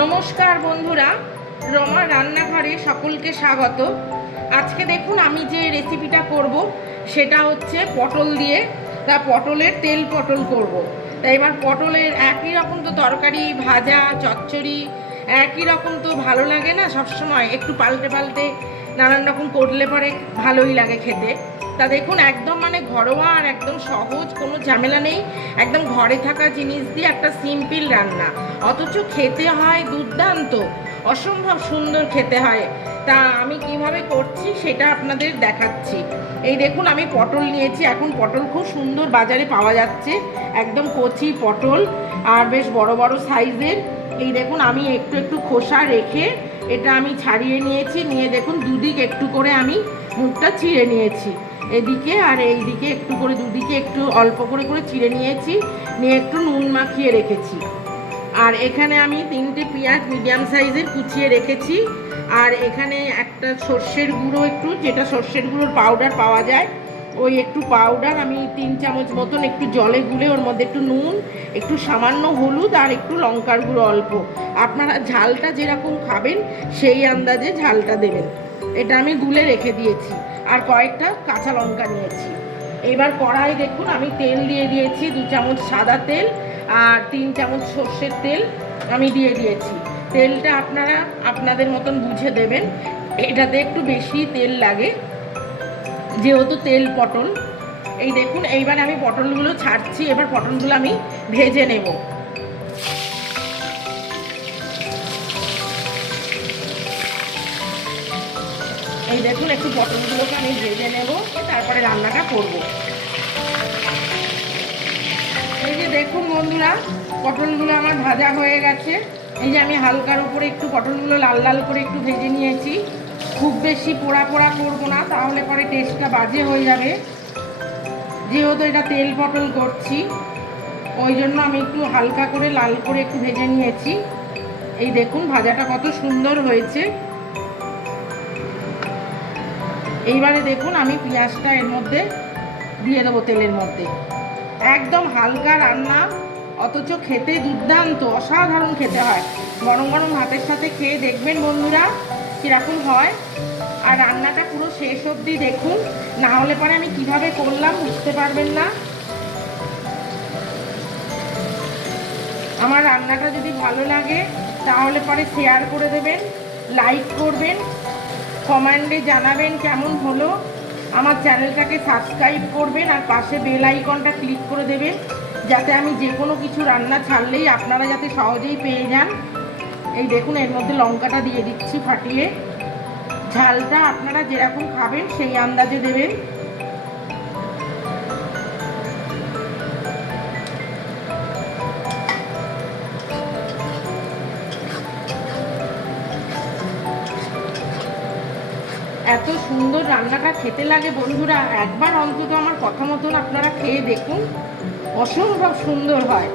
নমস্কার বন্ধুরা, রমা রান্নাঘরে সকলকে স্বাগত। আজকে দেখুন আমি যে রেসিপিটা করব সেটা হচ্ছে পটল দিয়ে, তা পটলের তেল পটল করব। তাই এবার পটলের একই রকম তো তরকারি ভাজা চচ্চড়ি একই রকম তো ভালো লাগে না, সবসময় একটু পাল্টে পাল্টে নানান রকম করলে পরে ভালোই লাগে খেতে। তা দেখুন একদম ঘরোয়া আর একদম সহজ, কোনো ঝামেলা নেই, একদম ঘরে থাকা জিনিস দিয়ে একটা সিম্পল রান্না, অথচ খেতে হয় দুর্দান্ত, অসম্ভব সুন্দর খেতে হয়। তা আমি কিভাবে করছি সেটা আপনাদের দেখাচ্ছি। এই দেখুন আমি পটল নিয়েছি, এখন পটল খুব সুন্দর বাজারে পাওয়া যাচ্ছে, একদম কচি পটল আর বেশ বড় বড় সাইজের। এই দেখুন আমি একটু একটু খোসা রেখে এটা আমি ছাড়িয়ে নিয়েছি, নিয়ে দেখুন দুদিক একটু করে আমি মুখটা চিড়ে নিয়েছি, এদিকে আর এই দিকে একটু করে দুদিকে একটু অল্প করে করে চিড়ে নিয়েছি, নিয়ে একটু নুন মাখিয়ে রেখেছি। আর এখানে আমি 3টে পেঁয়াজ মিডিয়াম সাইজের কুচিয়ে রেখেছি। আর এখানে একটা সর্ষের গুঁড়ো, একটু যেটা সর্ষের গুঁড়োর পাউডার পাওয়া যায়, ওই একটু পাউডার আমি 3 চামচ মতন একটু জলে গুলে ওর মধ্যে একটু নুন, একটু সামান্য হলুদ আর একটু লঙ্কার গুঁড়ো অল্প, আপনারা ঝালটা যেরকম খাবেন সেই আন্দাজে ঝালটা দেবেন। এটা আমি গুলে রেখে দিয়েছি। আর কয়েকটা কাঁচা লঙ্কা নিয়েছি। এবার কড়াই দেখুন আমি তেল দিয়ে দিয়েছি, 2 চামচ সাদা তেল আর 3 চামচ সর্ষের তেল আমি দিয়ে দিয়েছি। তেলটা আপনারা আপনাদের মতন বুঝে দেবেন, এটাতে একটু বেশি তেল লাগে যেহেতু তেল পটল। এই দেখুন এইবার আমি পটলগুলো ছাড়ছি, এবার পটলগুলো আমি ভেজে নেব। এই দেখুন একটু পটলগুলোকে আমি ভেজে নেব, তারপরে রান্নাটা করব। এই যে দেখুন বন্ধুরা, পটলগুলো আমার ভাজা হয়ে গেছে। এই যে আমি হালকার উপরে একটু পটলগুলো লাল লাল করে একটু ভেজে নিয়েছি। খুব বেশি পোড়া পোড়া করবো না, তাহলে পরে টেস্টটা বাজে হয়ে যাবে, যেহেতু এটা তেল পটল করছি ওই জন্য আমি একটু হালকা করে লাল করে একটু ভেজে নিয়েছি। এই দেখুন ভাজাটা কত সুন্দর হয়েছে। এইবারে দেখুন আমি পেঁয়াজটা এর মধ্যে দিয়ে দেবো তেলের মধ্যে। একদম হালকা রান্না, অথচ খেতে দুর্দান্ত, অসাধারণ খেতে হয়। গরম গরম ভাতের সাথে খেয়ে দেখবেন বন্ধুরা কীরকম হয়। আর রান্নাটা পুরো শেষ অবধি দেখুন, না হলে পরে আমি কিভাবে করলাম বুঝতে পারবেন না। আমার রান্নাটা যদি ভালো লাগে তাহলে পরে শেয়ার করে দেবেন, লাইক করবেন, কমেন্টে জানাবেন কেমন হলো। আমার চ্যানেলটাকে সাবস্ক্রাইব করবেন আর পাশে বেল আইকনটা ক্লিক করে দেবেন, যাতে আমি যে কোনো কিছু রান্না ছাড়লেই আপনারা যাতে সহজেই পেয়ে যান। এই দেখুন এর মধ্যে লঙ্কাটা দিয়ে দিচ্ছি ফাটিয়ে। ঝালটা আপনারা যেরকম খাবেন সেই আন্দাজে দেবেন। এত সুন্দর রান্নাটা খেতে লাগে বন্ধুরা, একবার অন্তত আমার কথা মতন আপনারা খেয়ে দেখুন, অসম্ভব সুন্দর হয়।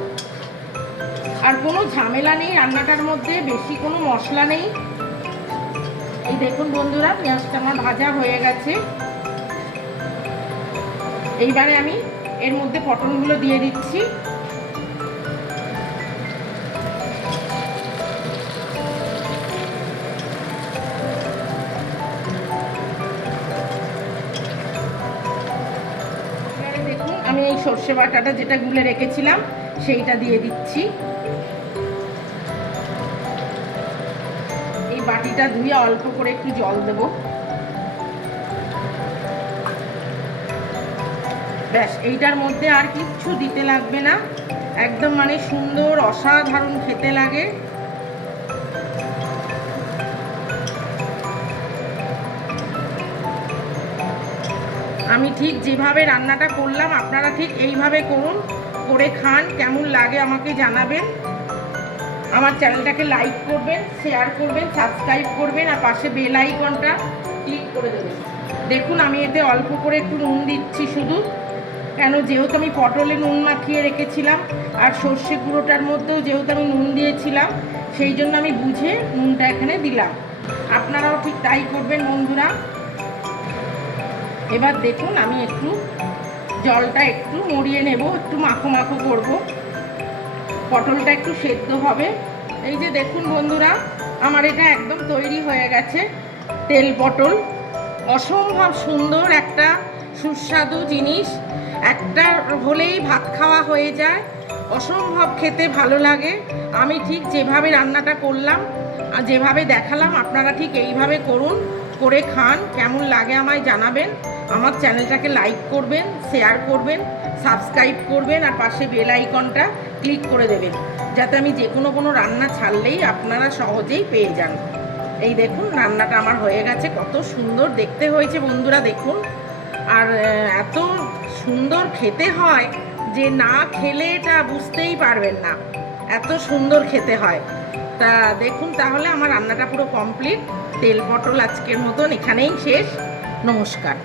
আর কোনো ঝামেলা নেই রান্নাটার মধ্যে, বেশি কোনো মশলা নেই। এই দেখুন বন্ধুরা পেঁয়াজটা আমার ভাজা হয়ে গেছে। এইবারে আমি এর মধ্যে পটলগুলো দিয়ে দিচ্ছি। দেখুন আমি এই সর্ষে বাটাটা যেটা গুলে রেখেছিলাম সেইটা দিয়ে দিচ্ছি। এই বাটিটা ধুয়ে অল্প করে একটু জল দেব। ব্যাস, এইটার মধ্যে আর কিচ্ছু দিতে লাগবে না, একদম সুন্দর অসাধারণ খেতে লাগে। আমি ঠিক যেভাবে রান্নাটা করলাম আপনারা ঠিক এইভাবে করুন, করে খান, কেমন লাগে আমাকে জানাবেন। আমার চ্যানেলটাকে লাইক করবেন, শেয়ার করবেন, সাবস্ক্রাইব করবেন আর পাশে বেল আইকনটা ক্লিক করে দেবেন। দেখুন আমি এতে অল্প করে একটু নুন দিচ্ছি শুধু, কেন যেহেতু আমি পটলে নুন মাখিয়ে রেখেছিলাম আর সর্ষে গুঁড়োটার মধ্যেও যেহেতু আমি নুন দিয়েছিলাম, সেই জন্য আমি বুঝে নুনটা এখানে দিলাম। আপনারাও ঠিক তাই করবেন বন্ধুরা। এবার দেখুন আমি একটু জলটা একটু মরিয়ে নেব, একটু মাখো মাখো করব, পটলটা একটু সেদ্ধ হবে। এই যে দেখুন বন্ধুরা, আমার এটা একদম তৈরি হয়ে গেছে তেল পটল। অসম্ভব সুন্দর একটা সুস্বাদু জিনিস, একটা হলেই ভাত খাওয়া হয়ে যায়, অসম্ভব খেতে ভালো লাগে। আমি ঠিক যেভাবে রান্নাটা করলাম আর যেভাবে দেখালাম আপনারা ঠিক এইভাবে করুন, করে খান। কেমন লাগে আমায় জানাবেন। আমার চ্যানেলটাকে লাইক করবেন, শেয়ার করবেন, সাবস্ক্রাইব করবেন আর পাশে বেল আইকনটা ক্লিক করে দেবেন, যাতে আমি যে কোনো রান্না ছাড়লেই আপনারা সহজেই পেয়ে যান। এই দেখুন রান্নাটা আমার হয়ে গেছে, কত সুন্দর দেখতে হয়েছে বন্ধুরা দেখুন। আর এত সুন্দর খেতে হয় যে না খেলে এটা বুঝতেই পারবেন না, এত সুন্দর খেতে হয়। তা দেখুন তাহলে আমার রান্নাটা পুরো কমপ্লিট। তেল পটল আজকের মতন এখানেই শেষ। নমস্কার।